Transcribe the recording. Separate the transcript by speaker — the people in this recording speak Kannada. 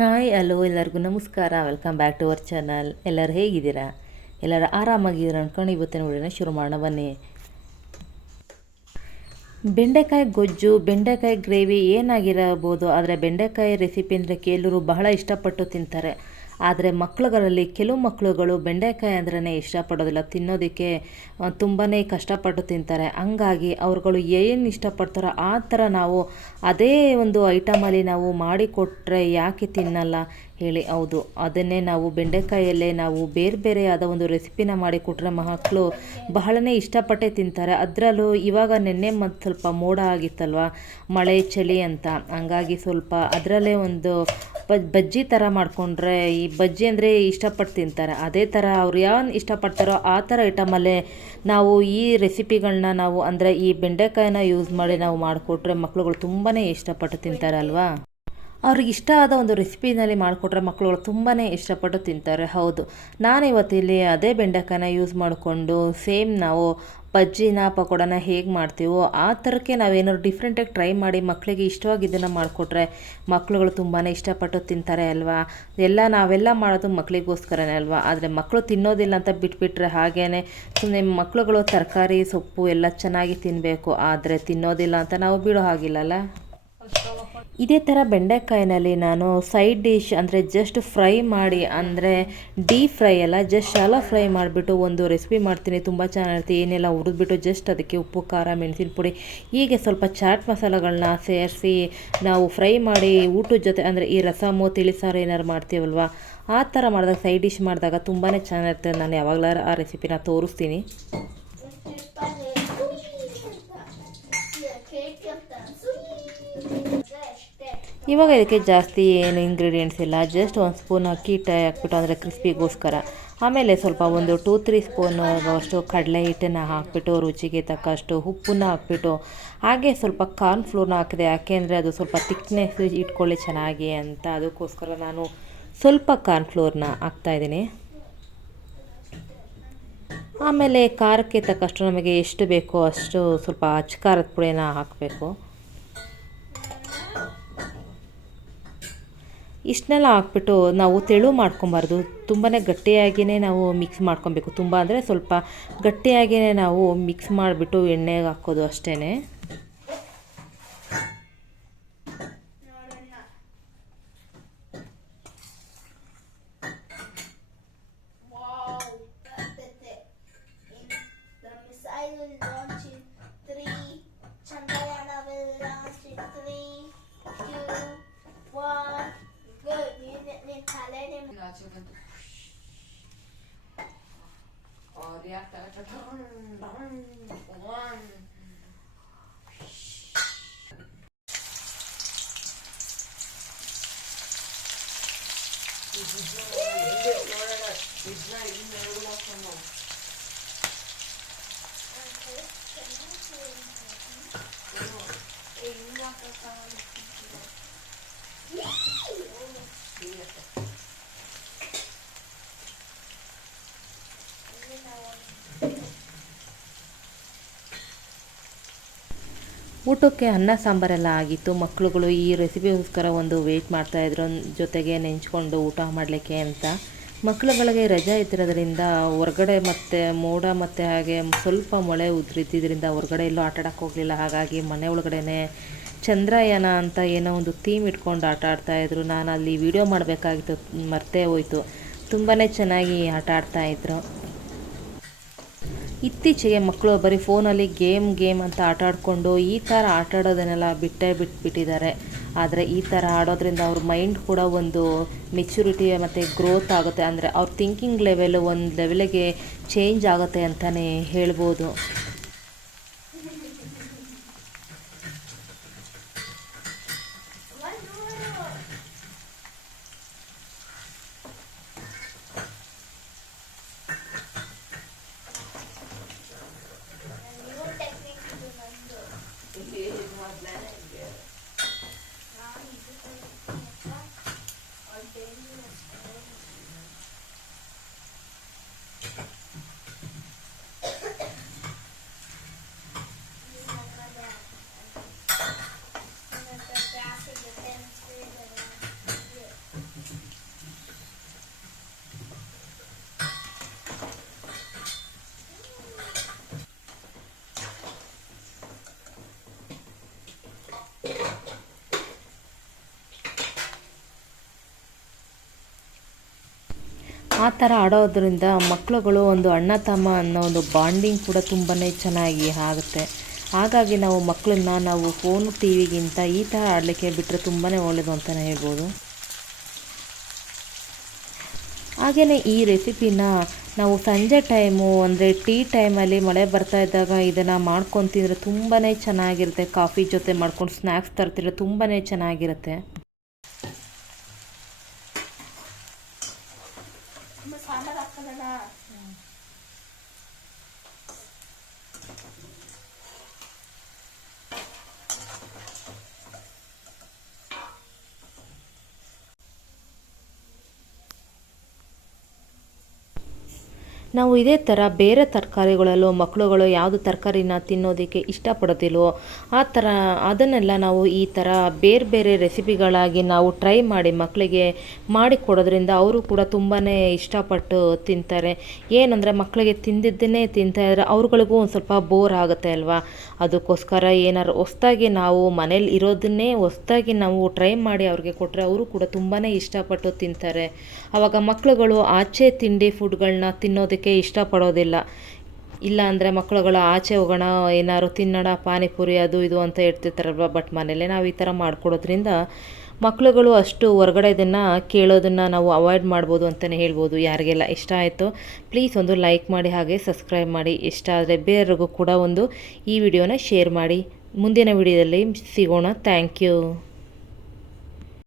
Speaker 1: ಹಾಯ್ ಅಲೋ ಎಲ್ಲರಿಗೂ ನಮಸ್ಕಾರ. Welcome back to our channel ಎಲ್ಲರೂ ಹೇಗಿದ್ದೀರಾ? ಎಲ್ಲರೂ ಆರಾಮಾಗಿದ್ದೀರಾ ಅಂದ್ಕೊಂಡು ಇವತ್ತಿನ ವಿಡಿಯೋನ ಶುರು ಮಾಡೋಣ, ಬನ್ನಿ. ಬೆಂಡೆಕಾಯಿ ಗೊಜ್ಜು, ಬೆಂಡೆಕಾಯಿ ಗ್ರೇವಿ ಏನಾಗಿರಬಹುದು? ಆದರೆ ಬೆಂಡೆಕಾಯಿ ರೆಸಿಪಿ ಅಂದರೆ ಕೆಲವರು ಬಹಳ ಇಷ್ಟಪಟ್ಟು ತಿಂತಾರೆ. ಆದರೆ ಮಕ್ಕಳುಗಳಲ್ಲಿ ಕೆಲವು ಮಕ್ಕಳುಗಳು ಬೆಂಡೆಕಾಯಿ ಅಂದ್ರೆ ಇಷ್ಟಪಡೋದಿಲ್ಲ, ತಿನ್ನೋದಕ್ಕೆ ತುಂಬಾ ಕಷ್ಟಪಟ್ಟು ತಿಂತಾರೆ. ಹಂಗಾಗಿ ಅವ್ರುಗಳು ಏನು ಇಷ್ಟಪಡ್ತಾರೋ ಆ ಥರ ನಾವು ಅದೇ ಒಂದು ಐಟಮಲ್ಲಿ ನಾವು ಮಾಡಿಕೊಟ್ರೆ ಯಾಕೆ ತಿನ್ನಲ್ಲ? ಹೇಳಿ, ಹೌದು, ಅದನ್ನೇ ನಾವು ಬೆಂಡೆಕಾಯಲ್ಲೇ ನಾವು ಬೇರೆ ಬೇರೆ ಆದ ಒಂದು ರೆಸಿಪಿನ ಮಾಡಿಕೊಟ್ರೆ ಮಕ್ಕಳು ಬಹಳನೇ ಇಷ್ಟಪಟ್ಟೆ ತಿಂತಾರೆ. ಅದರಲ್ಲೂ ಇವಾಗ ನಿನ್ನೆ ಮತ್ತು ಸ್ವಲ್ಪ ಮೋಡ ಆಗಿತ್ತಲ್ವ, ಮಳೆ, ಚಳಿ ಅಂತ. ಹಂಗಾಗಿ ಸ್ವಲ್ಪ ಅದರಲ್ಲೇ ಒಂದು ಬಜ್ಜಿ ಥರ ಮಾಡಿಕೊಂಡ್ರೆ ಈ ಬಜ್ಜಿ ಅಂದರೆ ಇಷ್ಟಪಟ್ಟು ತಿಂತಾರೆ. ಅದೇ ಥರ ಅವ್ರು ಯಾವ ಇಷ್ಟಪಡ್ತಾರೋ ಆ ಥರ ಐಟಮಲ್ಲೇ ನಾವು ಈ ರೆಸಿಪಿಗಳನ್ನ ನಾವು ಅಂದರೆ ಈ ಬೆಂಡೆಕಾಯನ್ನ ಯೂಸ್ ಮಾಡಿ ನಾವು ಮಾಡಿಕೊಟ್ರೆ ಮಕ್ಕಳುಗಳು ತುಂಬಾ ಇಷ್ಟಪಟ್ಟು ತಿಂತಾರೆ ಅಲ್ವಾ ಅವ್ರಿಗೆ ಇಷ್ಟ ಆದ ಒಂದು ರೆಸಿಪಿನಲ್ಲಿ ಮಾಡಿಕೊಟ್ರೆ ಮಕ್ಕಳುಗಳು ತುಂಬಾ ಇಷ್ಟಪಟ್ಟು ತಿಂತಾರೆ. ಹೌದು. ನಾನು ಇವತ್ತಿಲ್ಲಿ ಅದೇ ಬೆಂಡೆಕಾಯನ್ನ ಯೂಸ್ ಮಾಡಿಕೊಂಡು ಸೇಮ್ ನಾವು ಬಜ್ಜಿನ, ಪಕೋಡನ ಹೇಗೆ ಮಾಡ್ತೀವೋ ಆ ಥರಕ್ಕೆ ನಾವೇನಾದ್ರು ಡಿಫ್ರೆಂಟಾಗಿ ಟ್ರೈ ಮಾಡಿ ಮಕ್ಕಳಿಗೆ ಇಷ್ಟವಾಗಿ ಇದನ್ನು ಮಾಡಿಕೊಟ್ರೆ ಮಕ್ಕಳುಗಳು ತುಂಬಾ ಇಷ್ಟಪಟ್ಟು ತಿಂತಾರೆ ಅಲ್ವಾ? ಎಲ್ಲ ನಾವೆಲ್ಲ ಮಾಡೋದು ಮಕ್ಕಳಿಗೋಸ್ಕರನೇ ಅಲ್ವಾ? ಆದರೆ ಮಕ್ಕಳು ತಿನ್ನೋದಿಲ್ಲ ಅಂತ ಬಿಟ್ಬಿಟ್ರೆ ಹಾಗೇ ಸುಮ್ಮನೆ ಮಕ್ಕಳುಗಳು ತರಕಾರಿ, ಸೊಪ್ಪು ಎಲ್ಲ ಚೆನ್ನಾಗಿ ತಿನ್ನಬೇಕು ಆದರೆ ತಿನ್ನೋದಿಲ್ಲ ಅಂತ ನಾವು ಬಿಡೋ ಹಾಗಿಲ್ಲಲ್ಲ ಇದೇ ಥರ ಬೆಂಡೆಕಾಯಿನಲ್ಲಿ ನಾನು ಸೈಡ್ ಡಿಶ್ ಅಂದರೆ ಜಸ್ಟ್ ಫ್ರೈ ಮಾಡಿ ಅಂದರೆ ಡೀಪ್ ಫ್ರೈ ಅಲ್ಲ, ಜಸ್ಟ್ ಶಾಲೋ ಫ್ರೈ ಮಾಡಿಬಿಟ್ಟು ಒಂದು ರೆಸಿಪಿ ಮಾಡ್ತೀನಿ. ತುಂಬ ಚೆನ್ನಾಗಿರುತ್ತೆ. ಏನೆಲ್ಲ ಹುರಿದ್ಬಿಟ್ಟು ಜಸ್ಟ್ ಅದಕ್ಕೆ ಉಪ್ಪು, ಖಾರ, ಮೆಣಸಿನ ಪುಡಿ, ಹೀಗೆ ಸ್ವಲ್ಪ ಚಾಟ್ ಮಸಾಲೆಗಳನ್ನ ಸೇರಿಸಿ ನಾವು ಫ್ರೈ ಮಾಡಿ ಊಟದ ಜೊತೆ ಅಂದರೆ ಈ ರಸಮು, ತಿಳಿಸಾರು ಏನಾರು ಮಾಡ್ತೀವಲ್ವ, ಆ ಥರ ಮಾಡಿದಾಗ, ಸೈಡ್ ಡಿಶ್ ಮಾಡಿದಾಗ ತುಂಬಾ ಚೆನ್ನಾಗಿರುತ್ತೆ. ನಾನು ಯಾವಾಗಲಾರು ಆ ರೆಸಿಪಿನ ತೋರಿಸ್ತೀನಿ. ಇವಾಗ ಇದಕ್ಕೆ ಜಾಸ್ತಿ ಏನು ಇಂಗ್ರೀಡಿಯೆಂಟ್ಸ್ ಇಲ್ಲ ಜಸ್ಟ್ ಒಂದು ಸ್ಪೂನ್ ಅಕ್ಕಿ ಹಿಟ್ಟು ಹಾಕ್ಬಿಟ್ಟು ಅಂದರೆ ಕ್ರಿಸ್ಪಿಗೋಸ್ಕರ ಆಮೇಲೆ ಸ್ವಲ್ಪ ಒಂದು ಟೂ ತ್ರೀ ಸ್ಪೂನ್ ಅಷ್ಟು ಕಡಲೆ ಹಿಟ್ಟನ್ನು ಹಾಕಿಬಿಟ್ಟು, ರುಚಿಗೆ ತಕ್ಕಷ್ಟು ಉಪ್ಪನ್ನ ಹಾಕ್ಬಿಟ್ಟು, ಹಾಗೆ ಸ್ವಲ್ಪ ಕಾರ್ನ್ ಫ್ಲೋರ್ನ ಹಾಕಿದೆ. ಯಾಕೆಂದರೆ ಅದು ಸ್ವಲ್ಪ ತಿಕ್ನೆಸ್ ಇಟ್ಕೊಳ್ಳಿ ಚೆನ್ನಾಗಿ ಅಂತ. ಅದಕ್ಕೋಸ್ಕರ ನಾನು ಸ್ವಲ್ಪ ಕಾರ್ನ್ ಫ್ಲೋರ್ನ ಹಾಕ್ತಾಯಿದ್ದೀನಿ ಆಮೇಲೆ ಖಾರಕ್ಕೆ ತಕ್ಕಷ್ಟು ನಮಗೆ ಎಷ್ಟು ಬೇಕೋ ಅಷ್ಟು ಸ್ವಲ್ಪ ಅಚ್ಚ ಖಾರದ ಪುಡಿನ ಹಾಕಬೇಕು. ಇಷ್ಟನ್ನೆಲ್ಲ ಹಾಕ್ಬಿಟ್ಟು ನಾವು ತೆಳು ಮಾಡ್ಕೊಬಾರ್ದು. ತುಂಬಾ ಗಟ್ಟಿಯಾಗಿಯೇ ನಾವು ಮಿಕ್ಸ್ ಮಾಡ್ಕೊಬೇಕು. ತುಂಬ ಅಂದರೆ ಸ್ವಲ್ಪ ಗಟ್ಟಿಯಾಗಿಯೇ ನಾವು ಮಿಕ್ಸ್ ಮಾಡಿಬಿಟ್ಟು ಎಣ್ಣೆಗೆ ಹಾಕೋದು ಅಷ್ಟೇ
Speaker 2: 있다가 지금 어, 리액터가
Speaker 3: 저런 나온
Speaker 1: ಊಟಕ್ಕೆ ಅನ್ನ, ಸಾಂಬಾರೆಲ್ಲ ಆಗಿತ್ತು. ಮಕ್ಕಳುಗಳು ಈ ರೆಸಿಪಿಗೋಸ್ಕರ ಒಂದು ವೆಯ್ಟ್ ಮಾಡ್ತಾಯಿದ್ರು ಜೊತೆಗೆ ನೆಂಚ್ಕೊಂಡು ಊಟ ಮಾಡಲಿಕ್ಕೆ ಅಂತ. ಮಕ್ಕಳುಗಳಿಗೆ ರಜೆ ಇದ್ದಿರೋದ್ರಿಂದ ಹೊರಗಡೆ ಮತ್ತು ಮೋಡ ಮತ್ತು ಹಾಗೆ ಸ್ವಲ್ಪ ಮೊಳೆ ಉದ್ರಿದ್ದಿದ್ದರಿಂದ ಹೊರಗಡೆ ಎಲ್ಲೂ ಆಟ ಆಡೋಕ್ಕೆ ಹೋಗಲಿಲ್ಲ. ಹಾಗಾಗಿ ಮನೆ ಒಳಗಡೆ ಚಂದ್ರಯಾನ ಅಂತ ಏನೋ ಒಂದು ಥೀಮ್ ಇಟ್ಕೊಂಡು ಆಟ ಆಡ್ತಾಯಿದ್ರು ನಾನು ಅಲ್ಲಿ ವಿಡಿಯೋ ಮಾಡಬೇಕಾಗಿತ್ತು. ಮರ್ತೇ ಹೋಯಿತು. ತುಂಬಾ ಚೆನ್ನಾಗಿ ಆಟ ಆಡ್ತಾಯಿದ್ರು ಇತ್ತೀಚೆಗೆ ಮಕ್ಕಳು ಬರೀ ಫೋನಲ್ಲಿ ಗೇಮ್ ಗೇಮ್ ಅಂತ ಆಟ ಆಡಿಕೊಂಡು ಈ ಥರ ಆಟ ಆಡೋದನ್ನೆಲ್ಲ ಬಿಟ್ಟೇ ಬಿಟ್ಬಿಟ್ಟಿದ್ದಾರೆ. ಆದರೆ ಈ ಥರ ಆಡೋದ್ರಿಂದ ಅವ್ರ ಮೈಂಡ್ ಕೂಡ ಒಂದು ಮೆಚುರಿಟಿ ಮತ್ತು ಗ್ರೋತ್ ಆಗುತ್ತೆ. ಅಂದರೆ ಅವ್ರ ಥಿಂಕಿಂಗ್ ಲೆವೆಲ್ ಒಂದು ಲೆವೆಲಿಗೆ ಚೇಂಜ್ ಆಗುತ್ತೆ ಅಂತಲೇ ಹೇಳ್ಬೋದು
Speaker 2: ನ್ಯೂ ಟೆಕ್ನಿಕ್ ಇದು ನಂದು ನಾನು ಇದು ಕಲಿತೀನಿ ಅವ್ರು dangerous. ಇದು ನನ್ನದೇ. ನನ್ನ ಹತ್ರ gas ಇದೆ, pen ಇದೆ, ಇದೆ.
Speaker 1: ಆ ಥರ ಆಡೋದ್ರಿಂದ ಮಕ್ಕಳುಗಳು ಒಂದು ಅಣ್ಣ ತಮ್ಮ ಅನ್ನೋ ಒಂದು ಬಾಂಡಿಂಗ್ ಕೂಡ ತುಂಬಾ ಚೆನ್ನಾಗಿ ಆಗುತ್ತೆ. ಹಾಗಾಗಿ ನಾವು ಮಕ್ಕಳನ್ನ ನಾವು ಫೋನ್, ಟಿ ವಿಗಿಂತ ಈ ಥರ ಆಡಲಿಕ್ಕೆ ಬಿಟ್ಟರೆ ತುಂಬಾ ಒಳ್ಳೆಯದು ಅಂತಲೇ ಹೇಳ್ಬೋದು. ಹಾಗೆಯೇ ಈ ರೆಸಿಪಿನ ನಾವು ಸಂಜೆ ಟೈಮು ಅಂದರೆ ಟೀ ಟೈಮಲ್ಲಿ ಮಳೆ ಬರ್ತಾ ಇದ್ದಾಗ ಇದನ್ನು ಮಾಡ್ಕೊಂಡು ತಿಂದರೆ ತುಂಬಾ ಚೆನ್ನಾಗಿರುತ್ತೆ. ಕಾಫಿ ಜೊತೆ ಮಾಡ್ಕೊಂಡು ಸ್ನ್ಯಾಕ್ಸ್ ತರ್ತಿದ್ರೆ ತುಂಬಾ ಚೆನ್ನಾಗಿರುತ್ತೆ. ನಾವು ಇದೇ ಥರ ಬೇರೆ ತರಕಾರಿಗಳಲ್ಲೂ ಮಕ್ಕಳುಗಳು ಯಾವುದು ತರಕಾರಿನ ತಿನ್ನೋದಕ್ಕೆ ಇಷ್ಟಪಡೋದಿಲ್ವೋ ಆ ಥರ ಅದನ್ನೆಲ್ಲ ನಾವು ಈ ಥರ ಬೇರೆ ಬೇರೆ ರೆಸಿಪಿಗಳಾಗಿ ನಾವು ಟ್ರೈ ಮಾಡಿ ಮಕ್ಕಳಿಗೆ ಮಾಡಿ ಕೊಡೋದ್ರಿಂದ ಅವರು ಕೂಡ ತುಂಬಾ ಇಷ್ಟಪಟ್ಟು ತಿಂತಾರೆ. ಏನಂದರೆ ಮಕ್ಕಳಿಗೆ ತಿಂದಿದ್ದನ್ನೇ ತಿಂತಾಯಿದ್ರೆ ಅವ್ರುಗಳಿಗೂ ಒಂದು ಸ್ವಲ್ಪ ಬೋರ್ ಆಗುತ್ತೆ ಅಲ್ವಾ? ಅದಕ್ಕೋಸ್ಕರ ಏನಾರು ಹೊಸ್ದಾಗಿ ನಾವು ಮನೇಲಿ ಇರೋದನ್ನೇ ಹೊಸ್ದಾಗಿ ನಾವು ಟ್ರೈ ಮಾಡಿ ಅವ್ರಿಗೆ ಕೊಟ್ಟರೆ ಅವರು ಕೂಡ ತುಂಬಾ ಇಷ್ಟಪಟ್ಟು ತಿಂತಾರೆ. ಆವಾಗ ಮಕ್ಕಳುಗಳು ಆಚೆ ತಿಂಡಿ ಫುಡ್ಗಳನ್ನ ತಿನ್ನೋದಕ್ಕೆ ಇಷ್ಟಪಡೋದಿಲ್ಲ. ಇಲ್ಲ ಅಂದರೆ ಮಕ್ಕಳುಗಳು ಆಚೆ ಹೋಗೋಣ, ಏನಾದ್ರು ತಿನ್ನೋಣ, ಪಾನಿಪುರಿ ಅದು ಇದು ಅಂತ ಇರ್ತಿರ್ತಾರಲ್ವ ಬಟ್ ಮನೇಲೆ ನಾವು ಈ ಥರ ಮಾಡಿಕೊಡೋದ್ರಿಂದ ಮಕ್ಕಳುಗಳು ಅಷ್ಟು ಹೊರಗಡೆ ಇದನ್ನು ಕೇಳೋದನ್ನು ನಾವು ಅವಾಯ್ಡ್ ಮಾಡ್ಬೋದು ಅಂತಲೇ ಹೇಳ್ಬೋದು. ಯಾರಿಗೆಲ್ಲ ಇಷ್ಟ ಆಯಿತು ಪ್ಲೀಸ್ ಒಂದು ಲೈಕ್ ಮಾಡಿ ಹಾಗೆ ಸಬ್ಸ್ಕ್ರೈಬ್ ಮಾಡಿ. ಇಷ್ಟ ಆದರೆ ಬೇರೆಯವ್ರಿಗೂ ಕೂಡ ಒಂದು ಈ ವಿಡಿಯೋನ ಶೇರ್ ಮಾಡಿ. ಮುಂದಿನ ವಿಡಿಯೋದಲ್ಲಿ ಸಿಗೋಣ. Thank you